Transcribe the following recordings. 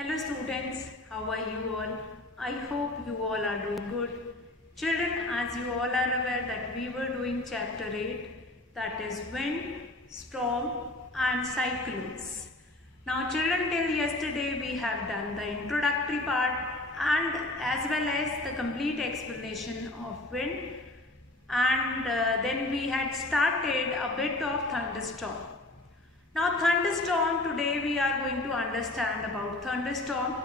Hello students, how are you all? I hope you all are doing good. Children, as you all are aware that we were doing chapter 8, that is wind, storm and cyclones. Now children, till yesterday we have done the introductory part and as well as the complete explanation of wind, and then we had started a bit of thunderstorm. Now thunderstorm, today we are going to understand about thunderstorm.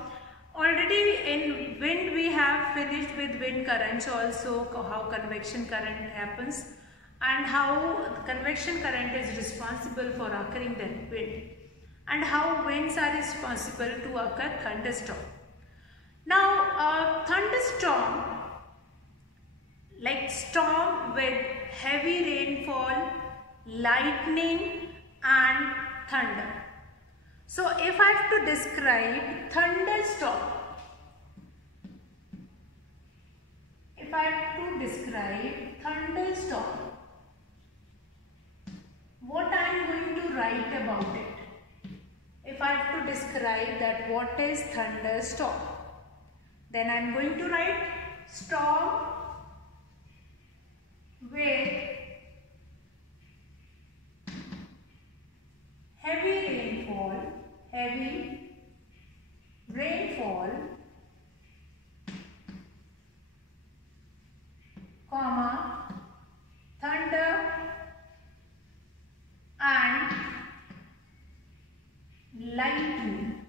Already in wind we have finished with wind currents, also how convection current happens and how convection current is responsible for occurring the wind and how winds are responsible to occur thunderstorm. Now thunderstorm, like storm with heavy rainfall, lightning and thunder. So if I have to describe thunderstorm, what I am going to write about it? If I have to describe that what is thunderstorm, then I am going to write storm with heavy rainfall, comma, thunder and lightning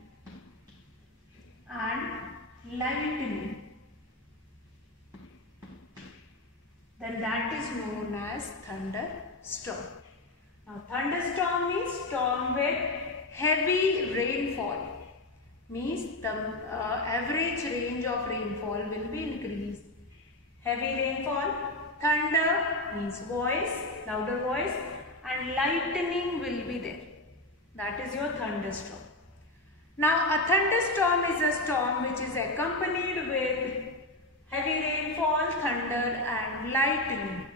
then that is known as thunderstorm. Now thunderstorm means storm with heavy rainfall, means the average range of rainfall will be increased. Heavy rainfall, thunder means voice, louder voice, and lightning will be there. That is your thunderstorm. Now a thunderstorm is a storm which is accompanied with heavy rainfall, thunder and lightning.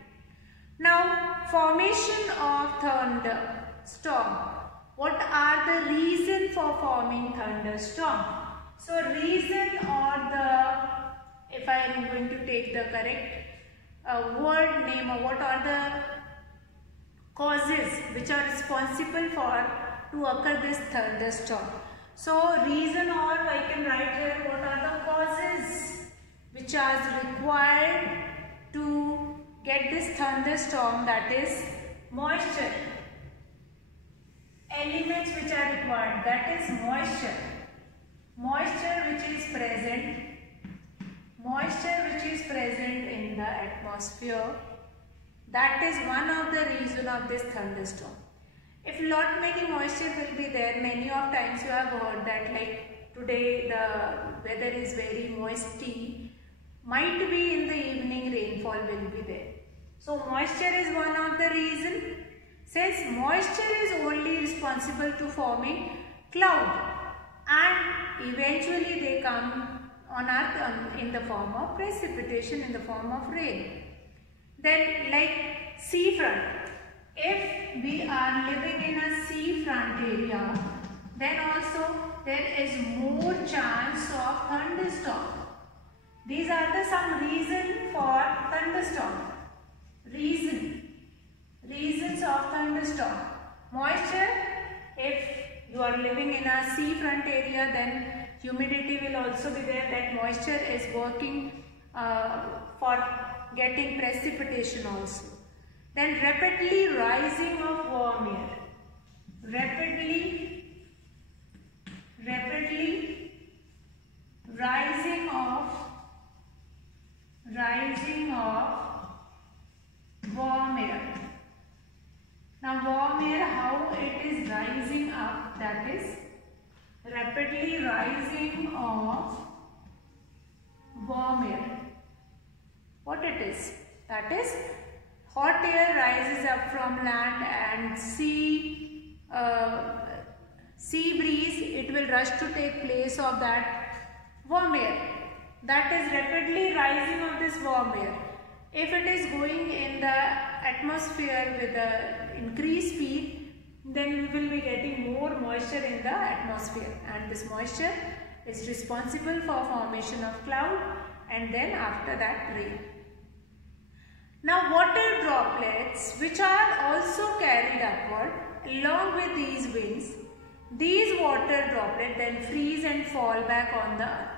Now formation of thunderstorm. What are the reason for forming thunderstorm? So reason, or the, if I am going to take the correct word name, or what are the causes which are responsible for to occur this thunderstorm. So reason, or I can write here what are the causes which are required to get this thunderstorm, that is moisture. Elements which are required, that is moisture. Moisture which is present in the atmosphere, that is one of the reason of this thunderstorm. If lot many moisture will be there, many of times you have heard that like today the weather is very moisty, might be in the evening rainfall will be there. So moisture is one of the reason. Since moisture is only responsible to forming cloud and eventually they come on earth in the form of precipitation, in the form of rain. Then like seafront, if we are living in a seafront area, then also there is more chance of thunderstorm. These are the some reason for thunderstorm. Reasons of thunderstorm. Moisture, if you are living in a seafront area, then humidity will also be there. That moisture is working for getting precipitation also. Then rapidly rising of warm air. Rapidly rising of warm air. Now warm air, how it is rising up, that is rapidly rising of warm air. What it is? That is hot air rises up from land and sea breeze, it will rush to take place of that warm air. That is rapidly rising of this warm air. If it is going in the atmosphere with the increased speed, then we will be getting more moisture in the atmosphere, and this moisture is responsible for formation of cloud and then after that rain. Now water droplets which are also carried upward along with these winds, these water droplets then freeze and fall back on the earth.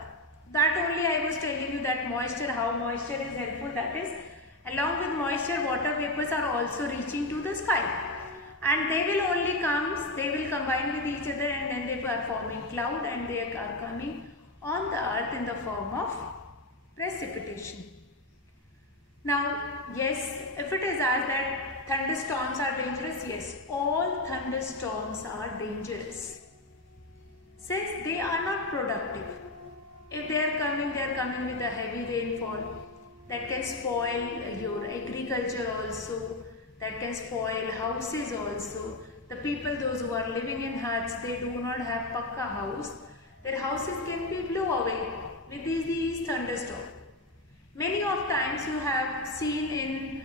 That only I was telling you that moisture, how moisture is helpful, that is along with moisture water vapors are also reaching to the sky and they will only combine with each other and then they are forming cloud and they are coming on the earth in the form of precipitation. Now yes, if it is asked that thunderstorms are dangerous, yes, all thunderstorms are dangerous since they are not productive. If they are coming with a heavy rainfall that can spoil your agriculture also, that can spoil houses also. The people, those who are living in huts, they do not have pakka house, their houses can be blown away with these thunderstorms. Many of times you have seen in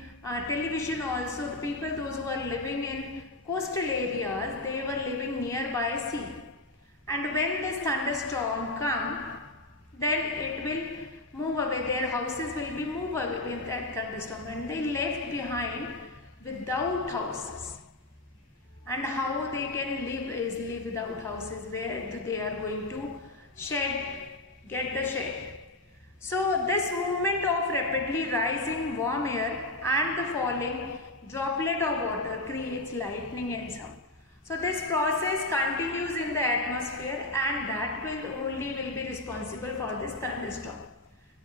television also, the people, those who are living in coastal areas, they were living nearby sea. And when this thunderstorm comes, then it will move away, their houses will be moved away with that thunderstorm and they left behind without houses. And how they can live easily without houses, where they are going to get the shed. So this movement of rapidly rising warm air and the falling droplet of water creates lightning and sound. So this process continues in the atmosphere and that will be responsible for this thunderstorm.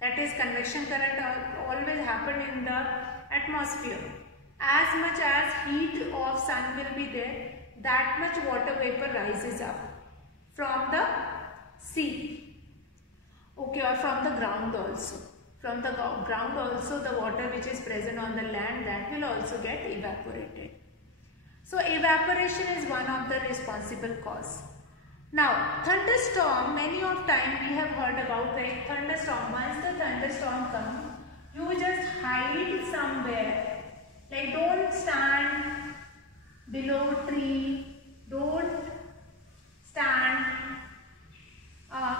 That is, convection current always happen in the atmosphere. As much as heat of sun will be there, that much water vapor rises up from the sea, okay, or from the ground also. From the ground also the water which is present on the land, that will also get evaporated. So evaporation is one of the responsible cause. Now thunderstorm, many of time we have heard about the thunderstorm. Once the thunderstorm comes, you just hide somewhere. Like don't stand below tree, don't stand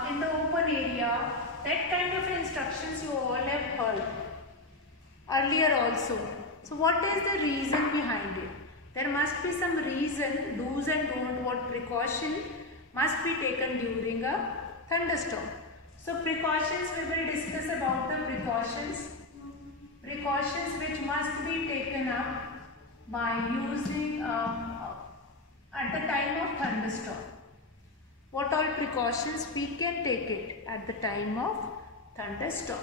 in the open area. That kind of instructions you all have heard earlier also. So what is the reason behind it? There must be some reason, do's and don'ts, what precaution must be taken during a thunderstorm. So precautions, we will discuss about the precautions which must be taken up by using at the time of thunderstorm. What all precautions we can take it at the time of thunderstorm.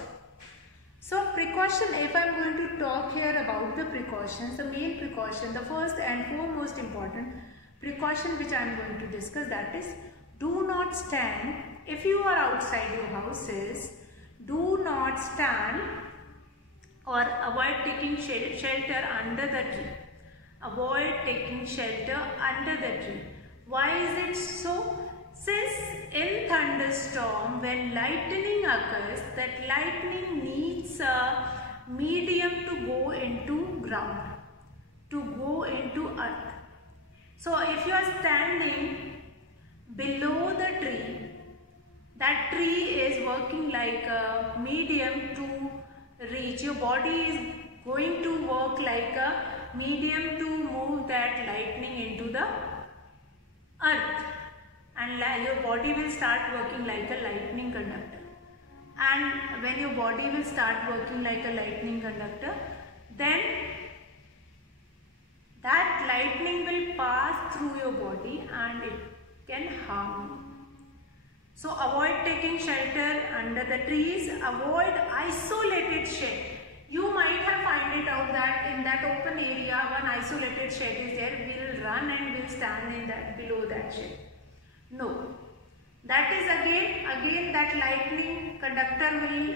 So precaution, if I am going to talk here about the precautions, the main precaution, the first and foremost important precaution which I am going to discuss, that is, do not stand, if you are outside your houses, do not stand or avoid taking shelter under the tree. Avoid taking shelter under the tree. Why is it so? Since in thunderstorm, when lightning occurs, that lightning needs a medium to go into ground, to go into earth. So if you are standing below the tree, that tree is working like a medium to reach. Your body is going to work like a medium to move that lightning into the earth. And your body will start working like a lightning conductor. And when your body will start working like a lightning conductor, then that lightning will pass through your body and it can harm you. So avoid taking shelter under the trees, avoid isolated shed. You might have found it out that in that open area one isolated shed is there, we will run and we will stand in that below that shed. No, that is again that lightning conductor will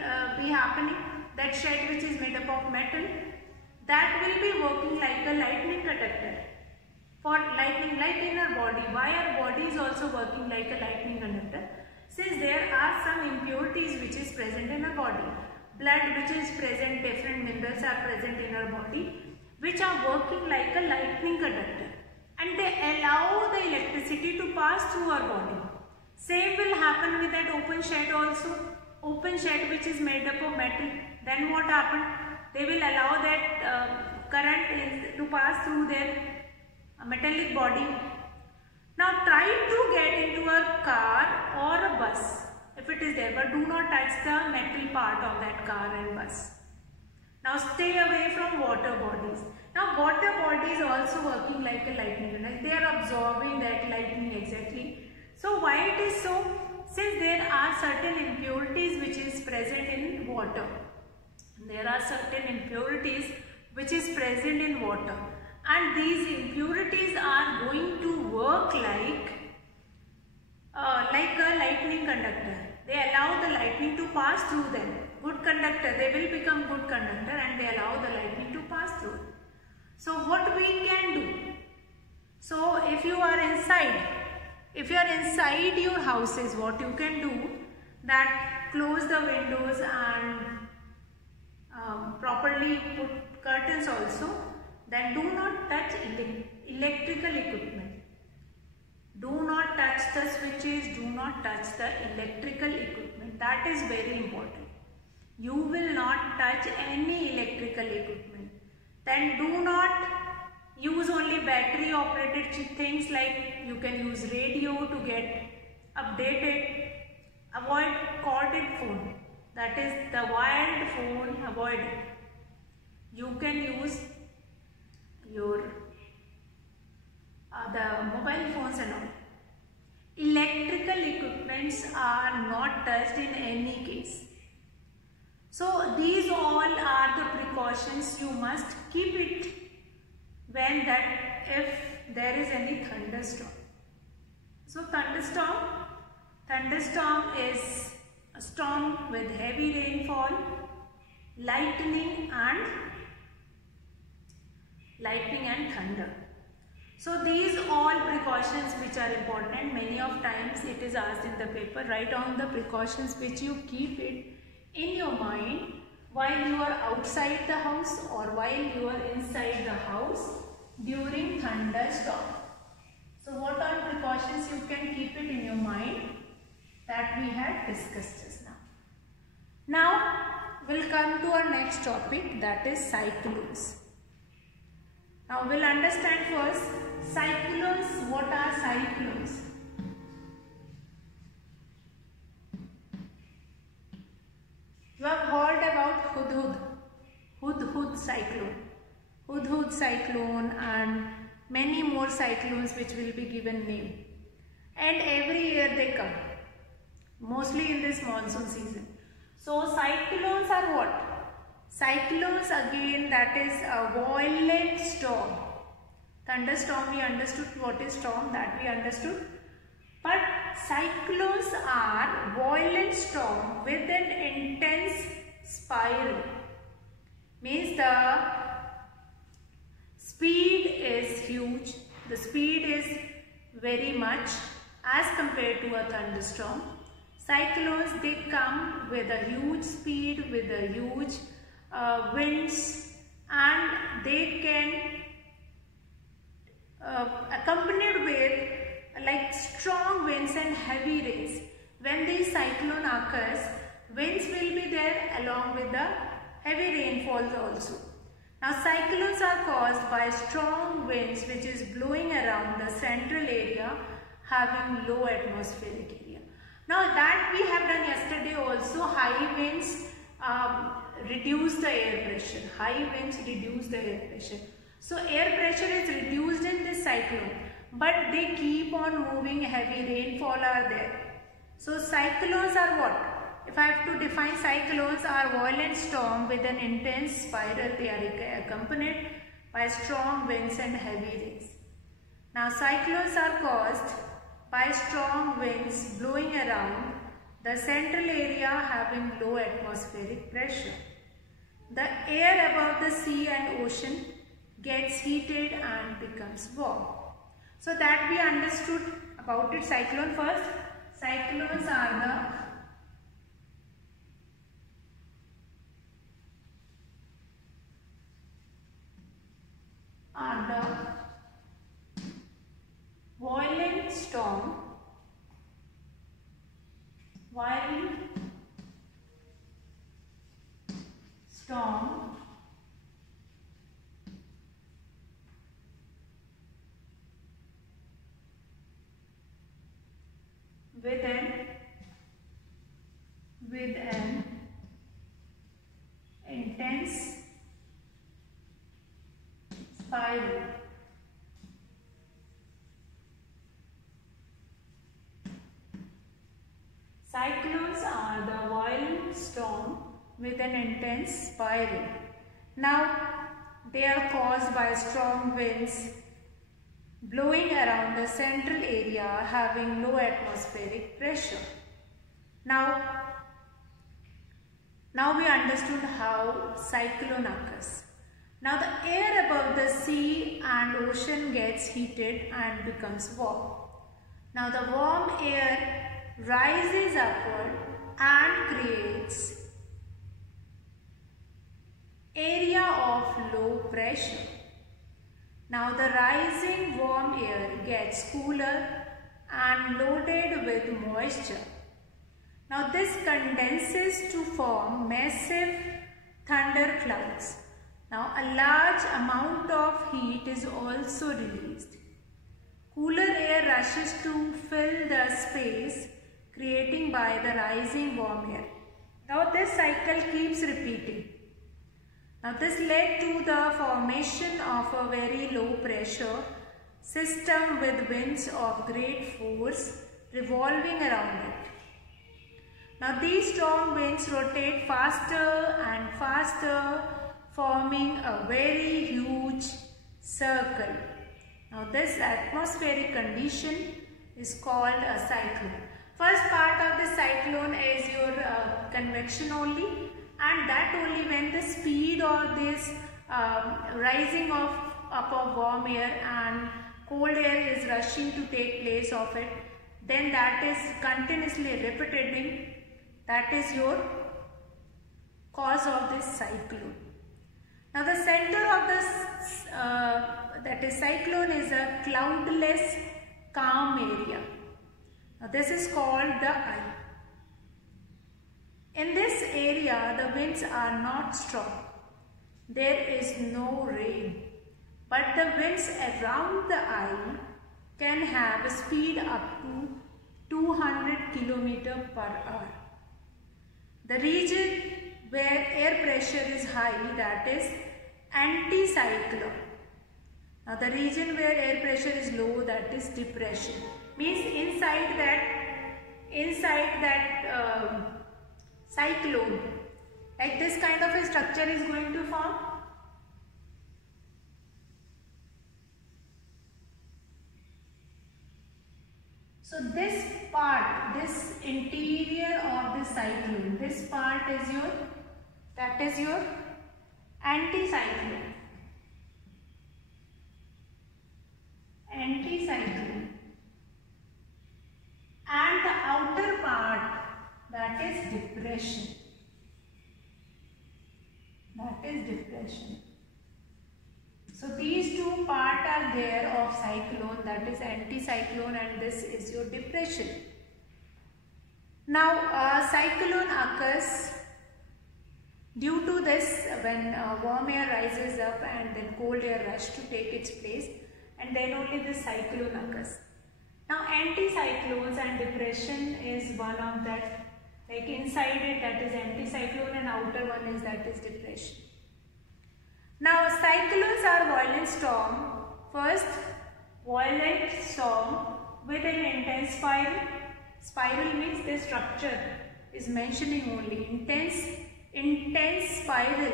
be happening. That shed which is made up of metal, that will be working like a lightning conductor for lightning, like in our body. Why our body is also working like a lightning conductor? Since there are some impurities which is present in our body, blood which is present, different minerals are present in our body, which are working like a lightning conductor. And they allow the electricity to pass through our body. Same will happen with that open open shed also, open shed which is made up of metal, then what happened? They will allow that current to pass through their metallic body. Now try to get into a car or a bus if it is there, but do not touch the metal part of that car and bus. Now stay away from water bodies. Now water bodies also working like a lightning, like they are absorbing that lightning exactly. So why it is so? Since there are certain impurities which is present in water. There are certain impurities which is present in water, and these impurities are going to work like a lightning conductor. They allow the lightning to pass through them. Good conductor, they will become good conductor and they allow the lightning to pass through. So what we can do? So if you are inside your houses, what you can do, that close the windows and properly put curtains also. Then do not touch electrical equipment. Do not touch the switches, do not touch the electrical equipment. That is very important. You will not touch any electrical equipment. Then do not use only battery operated things, like you can use radio to get updated. Avoid corded phone, that is the wired phone, avoid it. You can use your the mobile phones and all. Electrical equipments are not touched in any case. So these all are the precautions you must keep it when if there is any thunderstorm. So thunderstorm is a storm with heavy rainfall, lightning and thunder. So these all precautions which are important, many of times it is asked in the paper, write down the precautions which you keep it in your mind while you are outside the house or while you are inside the house during thunderstorm. So what are precautions you can keep it in your mind that we had discussed just now. Now we'll come to our next topic, that is cyclones. Now we'll understand first cyclones. What are cyclones? You have heard about Hudhud cyclone, Hudhud cyclone and many more cyclones which will be given name. And every year they come, mostly in this monsoon season. So cyclones are what? Cyclones again, that is a violent storm. Thunderstorm we understood, what is storm that we understood. But cyclones are violent storm with an intense spiral. Means the speed is huge, the speed is very much as compared to a thunderstorm. Cyclones, they come with a huge speed, with a huge winds, and they can accompanied with like strong winds and heavy rains. When the cyclone occurs, winds will be there along with the heavy rainfalls also. Now cyclones are caused by strong winds which is blowing around the central area having low atmospheric area. Now that we have done yesterday also, high winds reduce the air pressure. High winds reduce the air pressure. So air pressure is reduced in this cyclone, but they keep on moving, heavy rainfall are there. So cyclones are what? If I have to define, cyclones are violent storm with an intense spiral. They are accompanied by strong winds and heavy rains. Now cyclones are caused by strong winds blowing around the central area having low atmospheric pressure. The air above the sea and ocean gets heated and becomes warm. So that we understood about it. Cyclone first. Cyclones are the violent storm violent storm with an intense spiral. Cyclones are the violent storm with an intense spiral. Now, they are caused by strong winds blowing around the central area having low atmospheric pressure. Now we understood how cyclone occurs. Now the air above the sea and ocean gets heated and becomes warm. Now the warm air rises upward and creates area of low pressure. Now the rising warm air gets cooler and loaded with moisture. Now this condenses to form massive thunder clouds. Now a large amount of heat is also released. Cooler air rushes to fill the space created by the rising warm air. Now this cycle keeps repeating. Now this led to the formation of a very low pressure system with winds of great force revolving around it. Now these strong winds rotate faster and faster, forming a very huge circle. Now this atmospheric condition is called a cyclone. First part of the cyclone is your convection only, and that only when the speed of this rising up of warm air and cold air is rushing to take place of it, then that is continuously repeating. That is your cause of this cyclone. Now the center of this that is cyclone is a cloudless calm area. Now this is called the eye. In this area the winds are not strong. There is no rain. But the winds around the eye can have a speed up to 200 km per hour. The region where air pressure is high, that is anticyclone. Now the region where air pressure is low, that is depression. Means inside that cyclone, like this kind of a structure is going to form. So this part, this interior of the cyclone, this part is your anticyclone. Anticyclone. And the outer part, that is depression. That is depression. So these two parts are there of cyclone, that is anticyclone, and this is your depression. Now cyclone occurs due to this when warm air rises up and then cold air rush to take its place, and then only this cyclone occurs. Now anticyclones and depression is one of that, like inside it that is anticyclone and outer one is that is depression. Now cyclones are violent storm. First, violent storm with an intense spiral. Spiral means the structure is mentioning only intense spiral.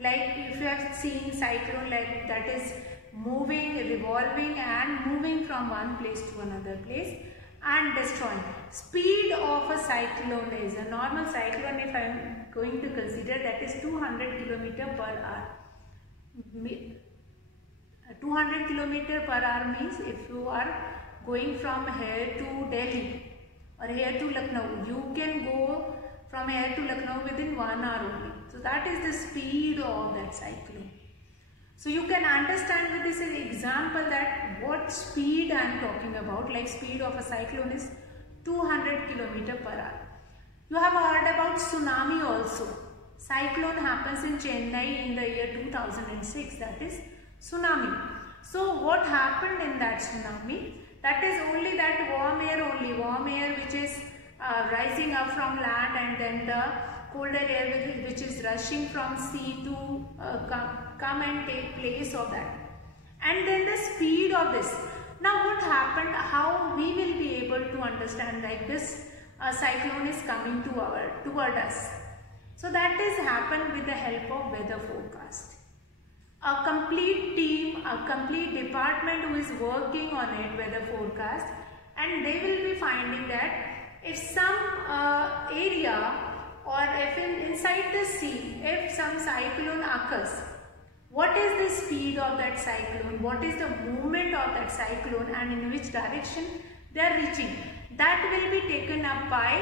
Like if you have seen cyclone, like that is moving, revolving and moving from one place to another place and destroying. Speed of a cyclone is a normal cyclone, if I am going to consider, that is 200 km per hour. 200 km per hour means if you are going from here to Delhi or here to Lucknow, you can go from here to Lucknow within 1 hour only. So that is the speed of that cyclone. So you can understand with this example that what speed I am talking about, like speed of a cyclone is 200 km per hour. You have heard about tsunami also. Cyclone happens in Chennai in the year 2006, that is tsunami. So what happened in that tsunami? That is only that warm air which is rising up from land, and then the colder air which is rushing from sea to come and take place of that. And then the speed of this. Now what happened, how we will be able to understand like this cyclone is coming toward us. So that is happened with the help of weather forecast. A complete team, a complete department who is working on it, weather forecast, and they will be finding that if some area, or if inside the sea, if some cyclone occurs, what is the speed of that cyclone, what is the movement of that cyclone, and in which direction they are reaching. That will be taken up by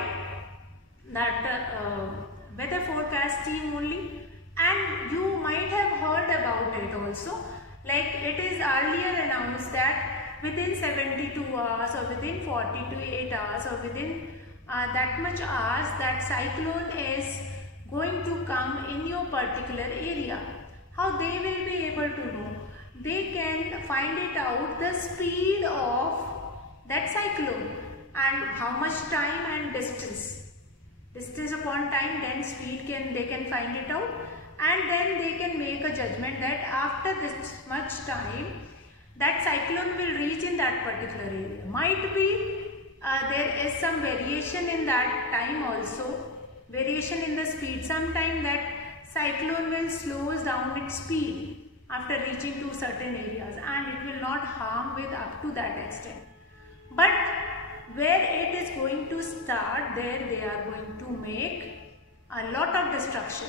that weather forecast team only. And you might have heard about it also, like it is earlier announced that within 72 hours or within 48 hours or within that much hours, that cyclone is going to come in your particular area. How they will be able to know? They can find it out, the speed of that cyclone and how much time and distance. Distance upon time, then speed they can find it out, and then they can make a judgment that after this much time that cyclone will reach in that particular area. Might be there is some variation in that time also, variation in the speed. Sometime that cyclone will slow down its speed after reaching to certain areas, and it will not harm with up to that extent. But where it is going to start, there they are going to make a lot of destruction.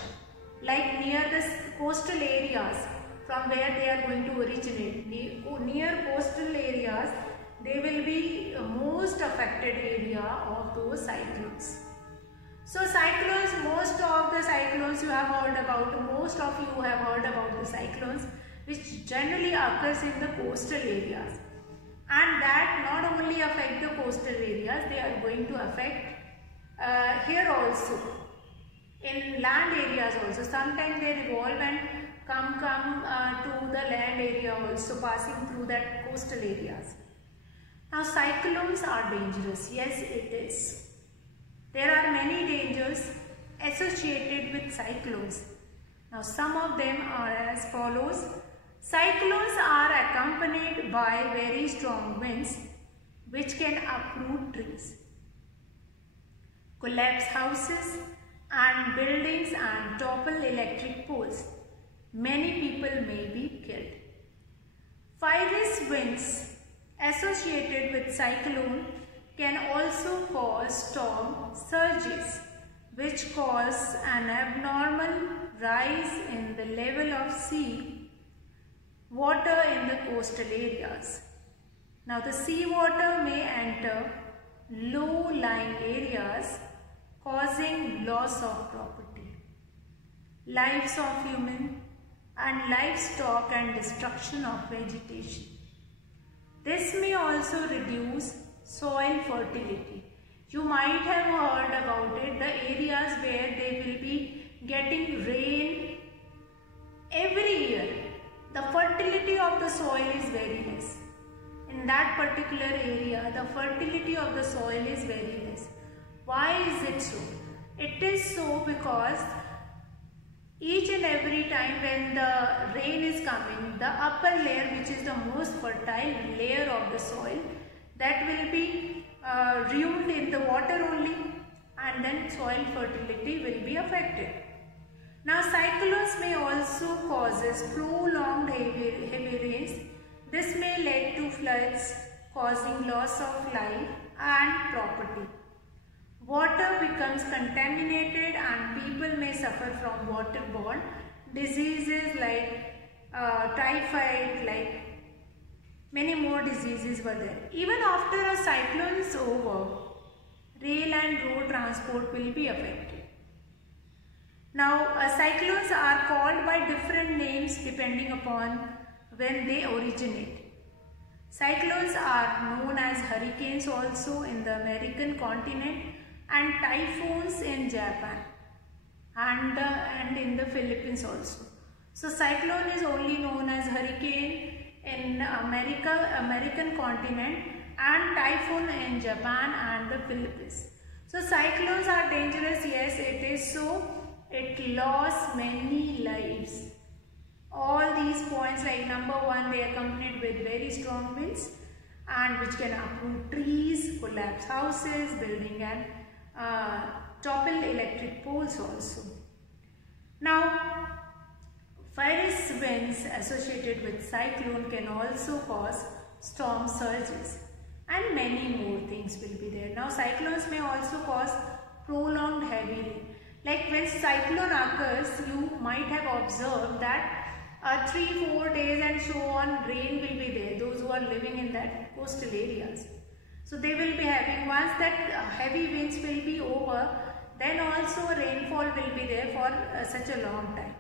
Like near the coastal areas from where they are going to originate. Near coastal areas, they will be most affected area of those cyclones. So cyclones, most of the cyclones you have heard about, most of you have heard about the cyclones which generally occurs in the coastal areas. And that not only affect the coastal areas, they are going to affect here also. In land areas also, sometimes they revolve and come to the land area also, passing through that coastal areas. Now cyclones are dangerous, yes it is. There are many dangers associated with cyclones. Now some of them are as follows. Cyclones are accompanied by very strong winds which can uproot trees, collapse houses and buildings and topple electric poles. Many people may be killed. Furious winds associated with cyclone can also cause storm surges, which cause an abnormal rise in the level of sea water in the coastal areas. Now the sea water may enter low-lying areas, causing loss of property, lives of human and livestock, and destruction of vegetation. This may also reduce soil fertility. You might have heard about it, the areas where they will be getting rain every year. The fertility of the soil is very less. In that particular area, the fertility of the soil is very less. Why is it so? It is so because each and every time when the rain is coming, the upper layer, which is the most fertile layer of the soil, that will be ruined in the water only, and then soil fertility will be affected. Now cyclones may also cause prolonged heavy rains. This may lead to floods, causing loss of life and property. Water becomes contaminated and people may suffer from waterborne diseases like typhoid, like many more diseases were there. Even after a cyclone is over, rail and road transport will be affected. Now cyclones are called by different names depending upon when they originate. Cyclones are known as hurricanes also in the American continent, and typhoons in Japan and in the Philippines also. So cyclone is only known as hurricane in American continent, and typhoon in Japan and the Philippines. So cyclones are dangerous, yes it is so. It lost many lives. All these points, like number 1, they are accompanied with very strong winds and which can uproot trees, collapse houses, building, and topple electric poles also. Now, fierce winds associated with cyclone can also cause storm surges, and many more things will be there. Now, cyclones may also cause prolonged heavy rain. Like when cyclone occurs, you might have observed that 3-4 days and so on, rain will be there, those who are living in that coastal areas. So they will be having, once that heavy winds will be over, then also rainfall will be there for such a long time.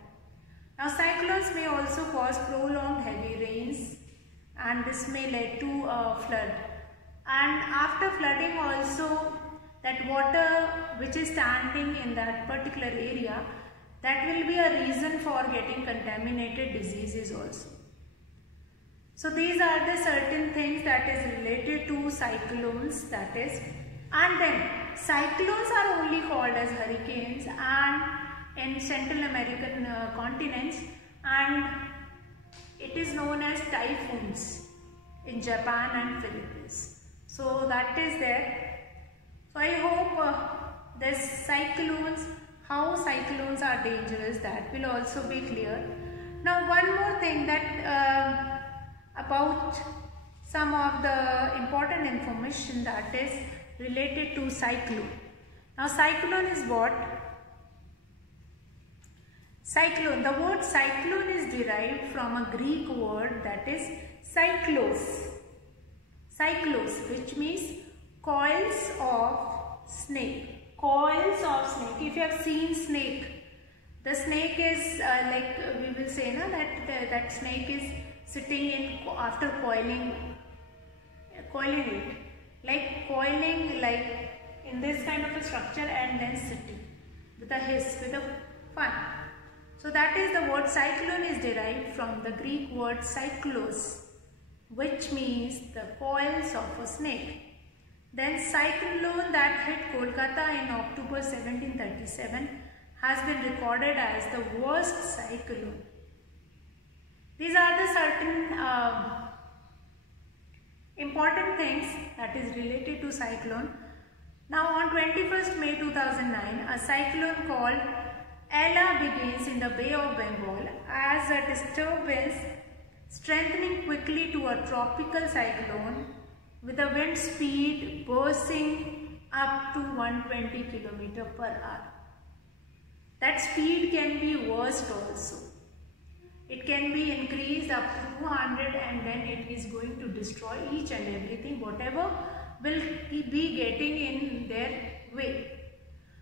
Now cyclones may also cause prolonged heavy rains, and this may lead to flood. And after flooding also, that water which is standing in that particular area, that will be a reason for getting contaminated diseases also. So these are the certain things that is related to cyclones, that is. And then cyclones are only called as hurricanes and in Central American continents, and it is known as typhoons in Japan and Philippines. So that is there. So I hope this cyclones, how cyclones are dangerous, that will also be clear. Now one more thing, that about some of the important information that is related to cyclone. Now cyclone is what? Cyclone, the word cyclone is derived from a Greek word that is cyclos. Cyclos, which means coils of snake. Coils of snake. If you have seen snake, the snake is like we will say na, that snake is sitting in after coiling it, like coiling like in this kind of a structure and then sitting with a hiss, with a fun. So that is the word cyclone is derived from the Greek word cyclos, which means the coils of a snake. Then cyclone that hit Kolkata in October 1737 has been recorded as the worst cyclone. These are the certain important things that is related to cyclone. Now on 21st May 2009, a cyclone called Ella begins in the Bay of Bengal as a disturbance strengthening quickly to a tropical cyclone with a wind speed bursting up to 120 km per hour. That speed can be worst also. It can be increased up to 200, and then it is going to destroy each and everything, whatever will be getting in their way.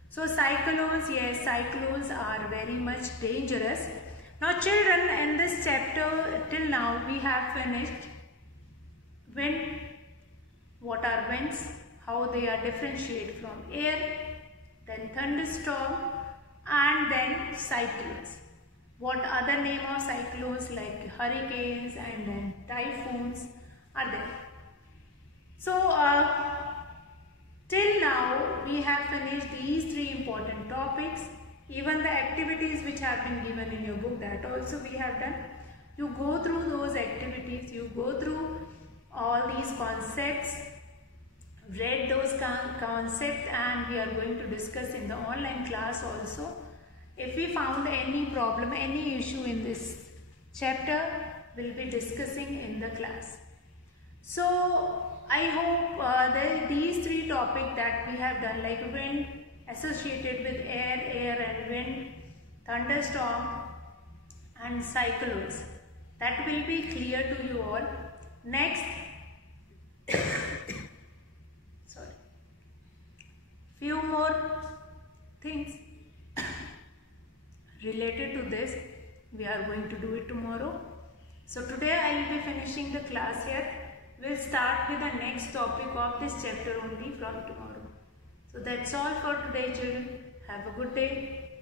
So cyclones, yes, cyclones are very much dangerous. Now children, in this chapter till now we have finished wind, what are winds, how they are differentiated from air, then thunderstorm, and then cyclones. What other name of cyclones like hurricanes and then typhoons are there. So till now we have finished these 3 important topics. Even the activities which have been given in your book, that also we have done. You go through those activities, you go through all these concepts, read those concepts, and we are going to discuss in the online class also. If we found any problem, any issue in this chapter, we'll be discussing in the class. So I hope these 3 topics that we have done, like wind associated with air and wind, thunderstorm and cyclones, that will be clear to you all. Next, few more things related to this, we are going to do it tomorrow. So today I will be finishing the class here. We'll start with the next topic of this chapter only from tomorrow. So that's all for today, children. Have a good day.